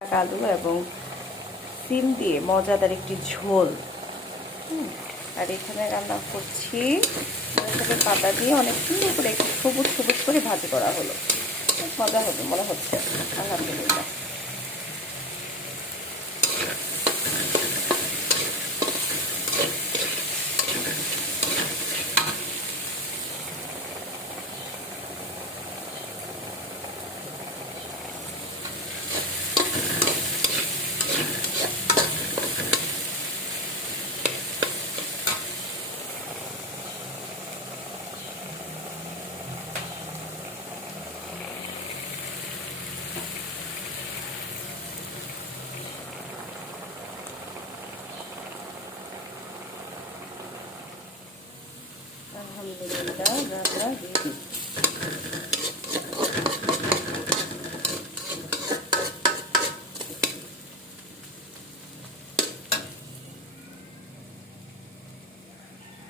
আলু এবং সিম দিয়ে মজাদার একটি ঝোল। আর এখানে রান্না করছি পাতা দিয়ে অনেক সুন্দর করে একটু সবুজ সবুজ করে ভাজি করা হলো। মজা হবে মনে হচ্ছে। আলহামদুলিল্লাহ। আলহামদুলিল্লাহ রান্না রেডি।